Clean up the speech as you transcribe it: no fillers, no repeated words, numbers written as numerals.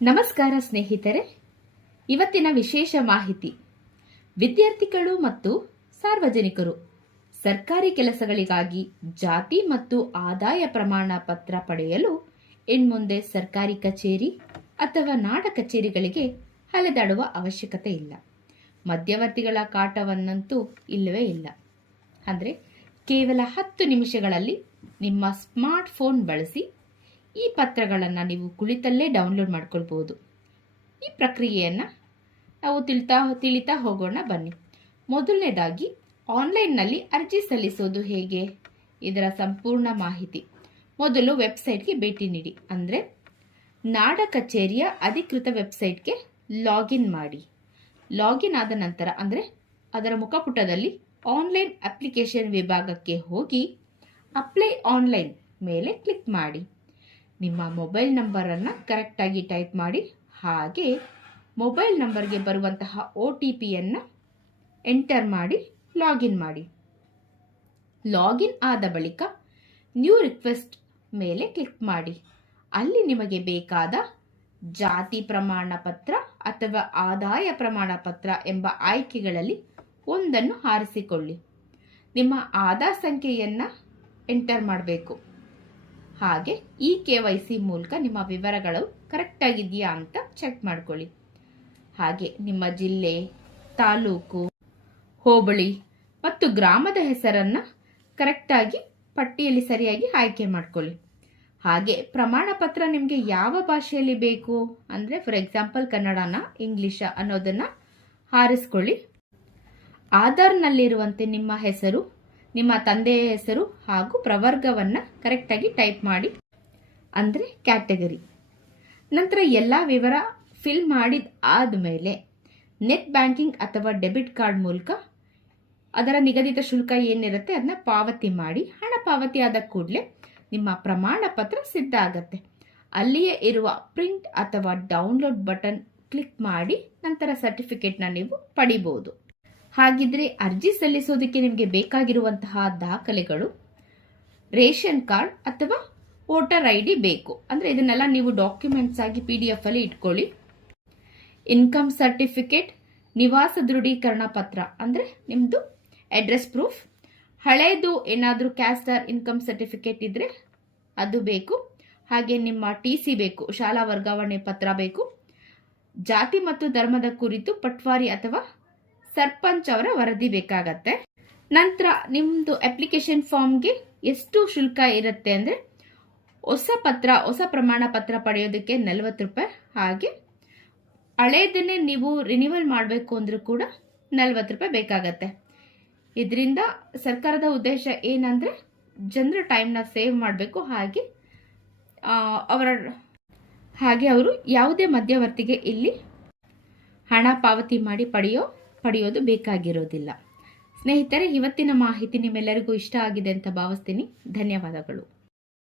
ನಮಸ್ಕಾರ ಸ್ನೇಹಿತರೆ, ಇವತ್ತಿನ ವಿಶೇಷ ಮಾಹಿತಿ. ವಿದ್ಯಾರ್ಥಿಗಳು ಮತ್ತು ಸಾರ್ವಜನಿಕರು ಸರ್ಕಾರಿ ಕೆಲಸಗಳಿಗಾಗಿ ಜಾತಿ ಮತ್ತು ಆದಾಯ ಪ್ರಮಾಣ ಪತ್ರ ಪಡೆಯಲು ಇನ್ಮುಂದೆ ಸರ್ಕಾರಿ ಕಚೇರಿ ಅಥವಾ ನಾಡ ಕಚೇರಿಗಳಿಗೆ ಅಲೆದಾಡುವ ಅವಶ್ಯಕತೆ ಇಲ್ಲ. ಮಧ್ಯವರ್ತಿಗಳ ಕಾಟವನ್ನಂತೂ ಇಲ್ಲವೇ ಇಲ್ಲ. ಅಂದರೆ ಕೇವಲ 10 ನಿಮಿಷಗಳಲ್ಲಿ ನಿಮ್ಮ ಸ್ಮಾರ್ಟ್ ಫೋನ್ ಬಳಸಿ ಈ ಪತ್ರಗಳನ್ನು ನೀವು ಕುಳಿತಲ್ಲೇ ಡೌನ್ಲೋಡ್ ಮಾಡ್ಕೊಳ್ಬೋದು. ಈ ಪ್ರಕ್ರಿಯೆಯನ್ನು ನಾವು ತಿಳಿತಾ ಹೋಗೋಣ ಬನ್ನಿ. ಮೊದಲನೇದಾಗಿ ಆನ್ಲೈನ್ನಲ್ಲಿ ಅರ್ಜಿ ಸಲ್ಲಿಸೋದು ಹೇಗೆ, ಇದರ ಸಂಪೂರ್ಣ ಮಾಹಿತಿ. ಮೊದಲು ವೆಬ್ಸೈಟ್ಗೆ ಭೇಟಿ ನೀಡಿ. ಅಂದರೆ ನಾಡ ಕಚೇರಿಯ ಅಧಿಕೃತ ವೆಬ್ಸೈಟ್ಗೆ ಲಾಗಿನ್ ಮಾಡಿ. ಲಾಗಿನ್ ಆದ ನಂತರ ಅಂದರೆ ಅದರ ಮುಖಪುಟದಲ್ಲಿ ಆನ್ಲೈನ್ ಅಪ್ಲಿಕೇಶನ್ ವಿಭಾಗಕ್ಕೆ ಹೋಗಿ ಅಪ್ಲೈ ಆನ್ಲೈನ್ ಮೇಲೆ ಕ್ಲಿಕ್ ಮಾಡಿ. ನಿಮ್ಮ ಮೊಬೈಲ್ ನಂಬರನ್ನು ಕರೆಕ್ಟಾಗಿ ಟೈಪ್ ಮಾಡಿ. ಹಾಗೆ ಮೊಬೈಲ್ ನಂಬರ್ಗೆ ಬರುವಂತಹ OTPಯನ್ನು ಎಂಟರ್ ಮಾಡಿ ಲಾಗಿನ್ ಮಾಡಿ. ಲಾಗಿನ್ ಆದ ಬಳಿಕ ನ್ಯೂ ರಿಕ್ವೆಸ್ಟ್ ಮೇಲೆ ಕ್ಲಿಕ್ ಮಾಡಿ. ಅಲ್ಲಿ ನಿಮಗೆ ಬೇಕಾದ ಜಾತಿ ಪ್ರಮಾಣ ಪತ್ರ ಅಥವಾ ಆದಾಯ ಪ್ರಮಾಣ ಪತ್ರ ಎಂಬ ಆಯ್ಕೆಗಳಲ್ಲಿ ಒಂದನ್ನು ಆರಿಸಿಕೊಳ್ಳಿ. ನಿಮ್ಮ ಆಧಾರ್ ಸಂಖ್ಯೆಯನ್ನು ಎಂಟರ್ ಮಾಡಬೇಕು. ಹಾಗೆ KYC ಮೂಲಕ ನಿಮ್ಮ ವಿವರಗಳು ಕರೆಕ್ಟಾಗಿದೆಯಾ ಅಂತ ಚೆಕ್ ಮಾಡ್ಕೊಳ್ಳಿ. ಹಾಗೆ ನಿಮ್ಮ ಜಿಲ್ಲೆ, ತಾಲೂಕು, ಹೋಬಳಿ ಮತ್ತು ಗ್ರಾಮದ ಹೆಸರನ್ನು ಕರೆಕ್ಟಾಗಿ ಪಟ್ಟಿಯಲ್ಲಿ ಸರಿಯಾಗಿ ಆಯ್ಕೆ ಮಾಡ್ಕೊಳ್ಳಿ. ಹಾಗೆ ಪ್ರಮಾಣ ಪತ್ರ ನಿಮಗೆ ಯಾವ ಭಾಷೆಯಲ್ಲಿ ಬೇಕು ಅಂದರೆ ಫಾರ್ ಎಕ್ಸಾಂಪಲ್ ಕನ್ನಡನ, ಇಂಗ್ಲಿಷ್ ಅನ್ನೋದನ್ನು ಆರಿಸ್ಕೊಳ್ಳಿ. ಆಧಾರ್ನಲ್ಲಿರುವಂತೆ ನಿಮ್ಮ ಹೆಸರು, ನಿಮ್ಮ ತಂದೆಯ ಹೆಸರು ಹಾಗೂ ಪ್ರವರ್ಗವನ್ನು ಕರೆಕ್ಟಾಗಿ ಟೈಪ್ ಮಾಡಿ, ಅಂದರೆ ಕ್ಯಾಟಗರಿ. ನಂತರ ಎಲ್ಲ ವಿವರ ಫಿಲ್ ಮಾಡಿದ ಆದಮೇಲೆ ನೆಟ್ ಬ್ಯಾಂಕಿಂಗ್ ಅಥವಾ ಡೆಬಿಟ್ ಕಾರ್ಡ್ ಮೂಲಕ ಅದರ ನಿಗದಿತ ಶುಲ್ಕ ಏನಿರುತ್ತೆ ಅದನ್ನ ಪಾವತಿ ಮಾಡಿ. ಹಣ ಪಾವತಿ ಆದ ಕೂಡಲೇ ನಿಮ್ಮ ಪ್ರಮಾಣ ಪತ್ರ ಸಿದ್ಧ ಆಗತ್ತೆ. ಅಲ್ಲಿಯೇ ಇರುವ ಪ್ರಿಂಟ್ ಅಥವಾ ಡೌನ್ಲೋಡ್ ಬಟನ್ ಕ್ಲಿಕ್ ಮಾಡಿ ನಂತರ ಸರ್ಟಿಫಿಕೇಟ್ನ ನೀವು ಪಡಿಬಹುದು. ಹಾಗಿದ್ರೆ ಅರ್ಜಿ ಸಲ್ಲಿಸೋದಕ್ಕೆ ನಿಮಗೆ ಬೇಕಾಗಿರುವಂತಹ ದಾಖಲೆಗಳು ರೇಷನ್ ಕಾರ್ಡ್ ಅಥವಾ ವೋಟರ್ ID ಬೇಕು. ಅಂದರೆ ಇದನ್ನೆಲ್ಲ ನೀವು ಡಾಕ್ಯುಮೆಂಟ್ಸ್ ಆಗಿ PDF ಅಲ್ಲಿ ಇಟ್ಕೊಳ್ಳಿ. ಇನ್ಕಮ್ ಸರ್ಟಿಫಿಕೇಟ್, ನಿವಾಸ ದೃಢೀಕರಣ ಪತ್ರ ಅಂದರೆ ನಿಮ್ಮದು ಅಡ್ರೆಸ್ ಪ್ರೂಫ್, ಹಳೇದು ಏನಾದರೂ ಕ್ಯಾಸ್ಟ್ ಆರ್ ಇನ್ಕಮ್ ಸರ್ಟಿಫಿಕೇಟ್ ಇದ್ದರೆ ಅದು ಬೇಕು. ಹಾಗೆ ನಿಮ್ಮ TC ಬೇಕು, ಶಾಲಾ ವರ್ಗಾವಣೆ ಪತ್ರ ಬೇಕು. ಜಾತಿ ಮತ್ತು ಧರ್ಮದ ಕುರಿತು ಪಟ್ವಾರಿ ಅಥವಾ ಸರ್ಪಂಚ್ ಅವರ ವರದಿ ಬೇಕಾಗತ್ತೆ. ನಂತರ ನಿಮ್ಮದು ಅಪ್ಲಿಕೇಶನ್ ಫಾರ್ಮ್ಗೆ ಎಷ್ಟು ಶುಲ್ಕ ಇರುತ್ತೆ ಅಂದರೆ ಹೊಸ ಪ್ರಮಾಣ ಪತ್ರ ಪಡೆಯೋದಕ್ಕೆ 40 ರೂಪಾಯಿ. ಹಾಗೆ ಹಳೇದನ್ನೇ ನೀವು ರಿನಿವಲ್ ಮಾಡಬೇಕು ಅಂದರೂ ಕೂಡ 40 ರೂಪಾಯಿ ಬೇಕಾಗತ್ತೆ. ಇದರಿಂದ ಸರ್ಕಾರದ ಉದ್ದೇಶ ಏನಂದರೆ ಜನರ ಟೈಮ್ನ ಸೇವ್ ಮಾಡಬೇಕು. ಹಾಗೆ ಅವರು ಯಾವುದೇ ಮಧ್ಯವರ್ತಿಗೆ ಇಲ್ಲಿ ಹಣ ಪಾವತಿ ಮಾಡಿ ಪಡೆಯೋದು ಬೇಕಾಗಿರೋದಿಲ್ಲ. ಸ್ನೇಹಿತರೆ, ಇವತ್ತಿನ ಮಾಹಿತಿ ನಿಮ್ಮೆಲ್ಲರಿಗೂ ಇಷ್ಟ ಆಗಿದೆ ಅಂತ ಭಾವಿಸ್ತೀನಿ. ಧನ್ಯವಾದಗಳು.